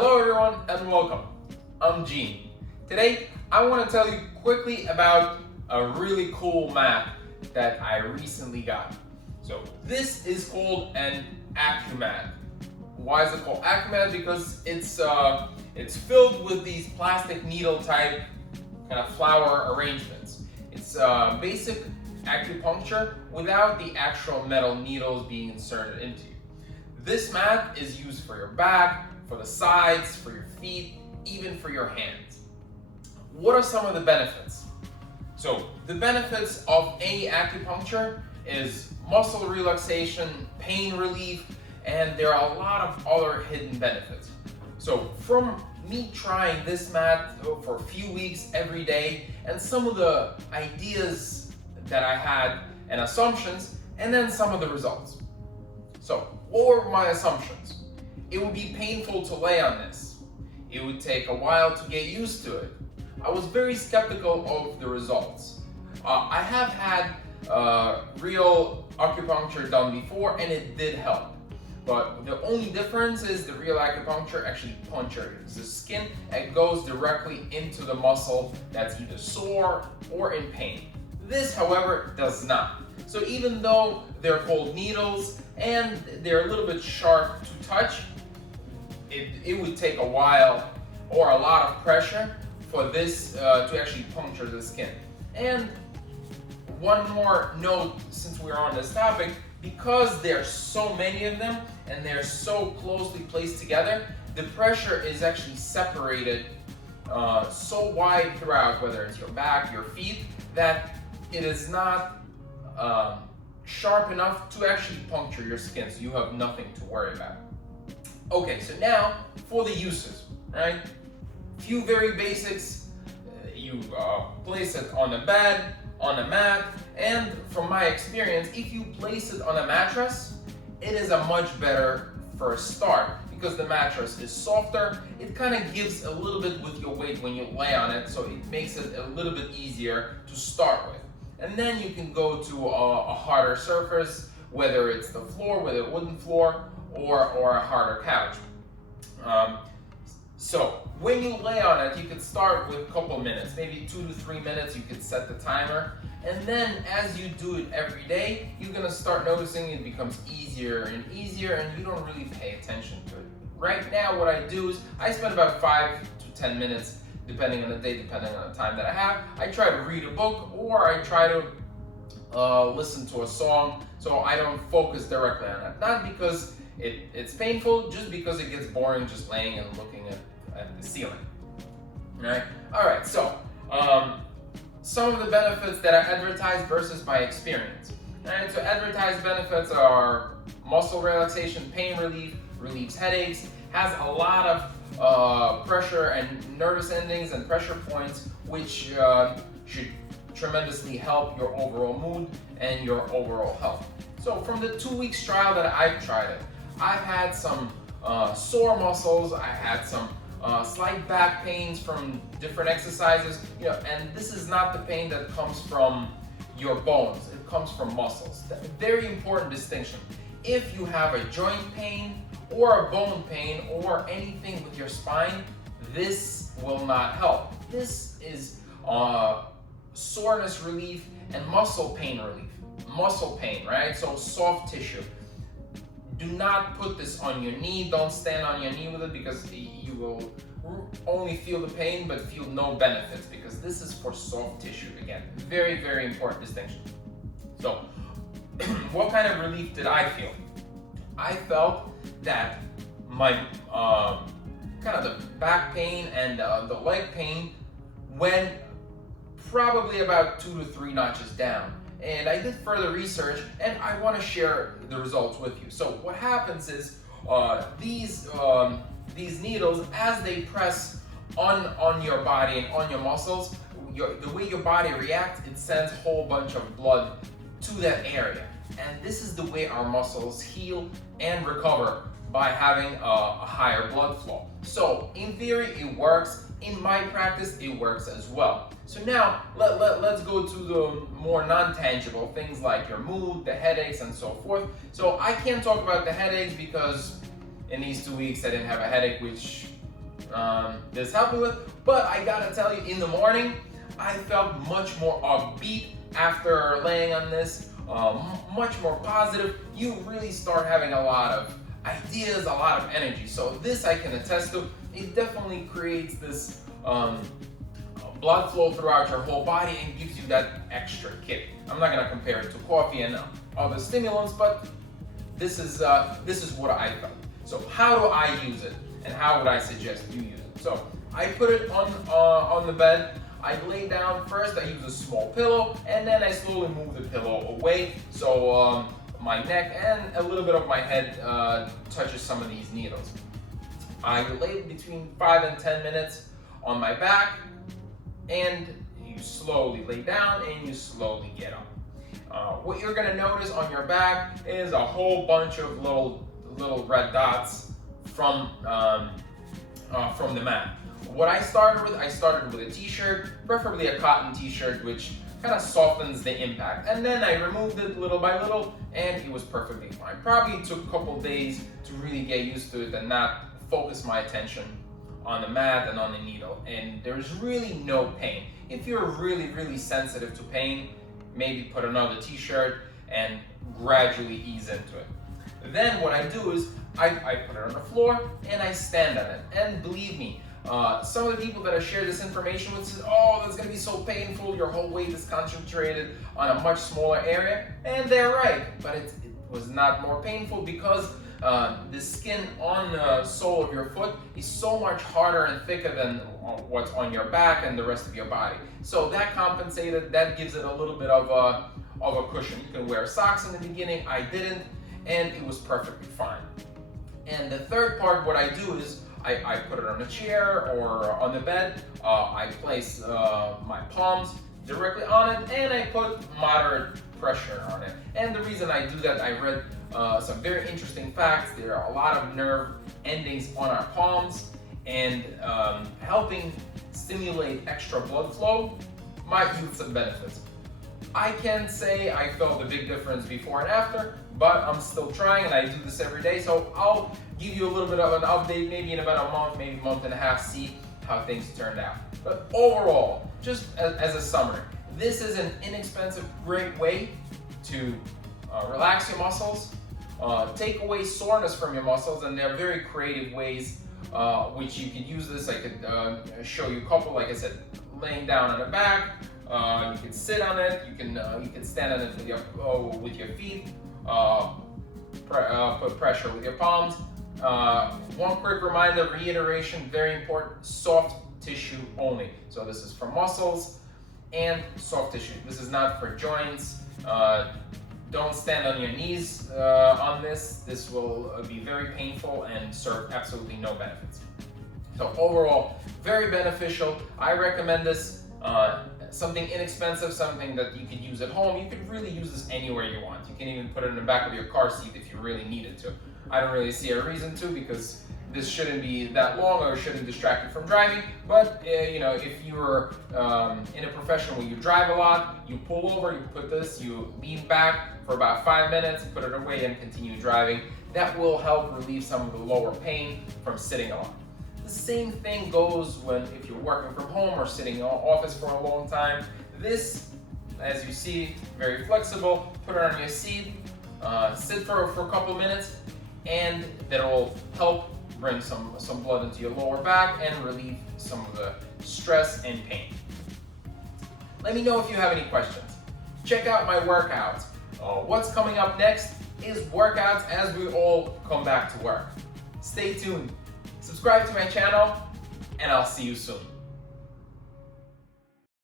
Hello everyone and welcome. I'm Gene. Today I want to tell you quickly about a really cool mat that I recently got. So this is called an ACU MAT. Why is it called ACU MAT? Because it's filled with these plastic needle type kind of flower arrangements. It's basic acupuncture without the actual metal needles being inserted into you. This mat is used for your back, for the sides, for your feet, even for your hands. What are some of the benefits? So the benefits of any acupuncture is muscle relaxation, pain relief, and there are a lot of other hidden benefits. So from me trying this mat for a few weeks every day, and some of the ideas that I had and assumptions, and then some of the results. So what were my assumptions? It would be painful to lay on this. It would take a while to get used to it. I was very skeptical of the results. I have had real acupuncture done before and it did help. But the only difference is the real acupuncture actually punctures the skin and goes directly into the muscle that's either sore or in pain. This, however, does not. So even though they're called needles and they're a little bit sharp to touch, it would take a while or a lot of pressure for this to actually puncture the skin. And one more note, since we're on this topic, because there's so many of them and they're so closely placed together, the pressure is actually separated so wide throughout, whether it's your back, your feet, that it is not sharp enough to actually puncture your skin, so you have nothing to worry about. Okay, so now for the uses, right? Few very basics. You place it on a bed, on a mat, and from my experience, if you place it on a mattress, it is a much better first start because the mattress is softer. It kind of gives a little bit with your weight when you lay on it, so it makes it a little bit easier to start with. And then you can go to a harder surface, whether it's the floor, whether a wooden floor, or a harder couch. So when you lay on it, you can start with a couple minutes, maybe 2 to 3 minutes. You can set the timer, and then as you do it every day, you're gonna start noticing it becomes easier and easier, and you don't really pay attention to it. Right now, what I do is I spend about 5 to 10 minutes, depending on the day, depending on the time that I have. I try to read a book, or I try to listen to a song, so I don't focus directly on it. Not because it's painful, just because it gets boring just laying and looking at the ceiling. All right, so some of the benefits that I advertise versus my experience. All right, so advertised benefits are muscle relaxation, pain relief, relieves headaches, has a lot of pressure and nervous endings and pressure points, which should tremendously help your overall mood and your overall health. So from the 2 weeks trial that I've tried it, I've had some sore muscles, I had some slight back pains from different exercises, and this is not the pain that comes from your bones, it comes from muscles. Very important distinction. If you have a joint pain or a bone pain or anything with your spine, this will not help. This is soreness relief and muscle pain relief. Muscle pain, right? So soft tissue. Do not put this on your knee. Don't stand on your knee with it because you will only feel the pain but feel no benefits, because this is for soft tissue. Again, very, very important distinction. So what kind of relief did I feel? I felt that my kind of the back pain and the leg pain went probably about 2 to 3 notches down. And I did further research, and I want to share the results with you. So what happens is these needles, as they press on your body and on your muscles, the way your body reacts, it sends a whole bunch of blood to that area. And this is the way our muscles heal and recover, by having a higher blood flow. So in theory, it works. In my practice, it works as well. So now let's go to the more non-tangible things like your mood, the headaches, and so forth. So I can't talk about the headaches because in these 2 weeks I didn't have a headache, which this helped me with. But I gotta tell you, in the morning, I felt much more upbeat after laying on this, much more positive. You really start having a lot of ideas, a lot of energy. So this I can attest to. It definitely creates this blood flow throughout your whole body and gives you that extra kick. I'm not gonna compare it to coffee and other stimulants, but this is what I felt. So how do I use it, and how would I suggest you use it? So I put it on the bed. I lay down first. I use a small pillow, and then I slowly move the pillow away so my neck and a little bit of my head touches some of these needles. I lay between 5 and 10 minutes on my back, and you slowly lay down and you slowly get up. What you're gonna notice on your back is a whole bunch of little red dots from the mat. What I started with a t-shirt, preferably a cotton t-shirt, which kind of softens the impact. And then I removed it little by little, and it was perfectly fine. Probably took a couple days to really get used to it and not focus my attention on the mat and on the needle. And there's really no pain. If you're really sensitive to pain, maybe put another t-shirt and gradually ease into it. Then what I do is I put it on the floor and I stand on it. And believe me, some of the people that I share this information with says, oh, that's gonna be so painful, your whole weight is concentrated on a much smaller area. And they're right, but it was not more painful because the skin on the sole of your foot is so much harder and thicker than what's on your back and the rest of your body. So that compensated, that gives it a little bit of a cushion. You can wear socks in the beginning, I didn't, and it was perfectly fine. And the third part, what I do is I put it on a chair or on the bed. I place my palms directly on it, and I put moderate pressure on it. And the reason I do that, I read some very interesting facts. There are a lot of nerve endings on our palms, and helping stimulate extra blood flow might yield some benefits. I can say I felt a big difference before and after, but I'm still trying, and I do this every day. So I'll give you a little bit of an update, maybe in about a month, maybe a month and a half, see how things turned out. But overall, just as a summary, this is an inexpensive, great way to relax your muscles, take away soreness from your muscles, and there are very creative ways which you could use this. I could show you a couple, like I said, laying down on the back. You can sit on it. You can stand on it with your feet. Put pressure with your palms. One quick reminder, reiteration, very important: soft tissue only. So this is for muscles and soft tissue. This is not for joints. Don't stand on your knees on this. This will be very painful and serve absolutely no benefits. So overall, very beneficial. I recommend this. Something inexpensive, something that you could use at home. You could really use this anywhere you want. You can even put it in the back of your car seat if you really needed to. I don't really see a reason to, because this shouldn't be that long or shouldn't distract you from driving. But you know, if you're in a profession where you drive a lot, you pull over, you put this, you lean back for about 5 minutes, put it away, and continue driving. That will help relieve some of the lower pain from sitting a lot. The same thing goes if you're working from home or sitting in an office for a long time. This, as you see, very flexible. Put it on your seat, sit for a couple of minutes, and that will help bring some blood into your lower back and relieve some of the stress and pain. Let me know if you have any questions. Check out my workouts. What's coming up next is workouts as we all come back to work. Stay tuned. Subscribe to my channel, and I'll see you soon.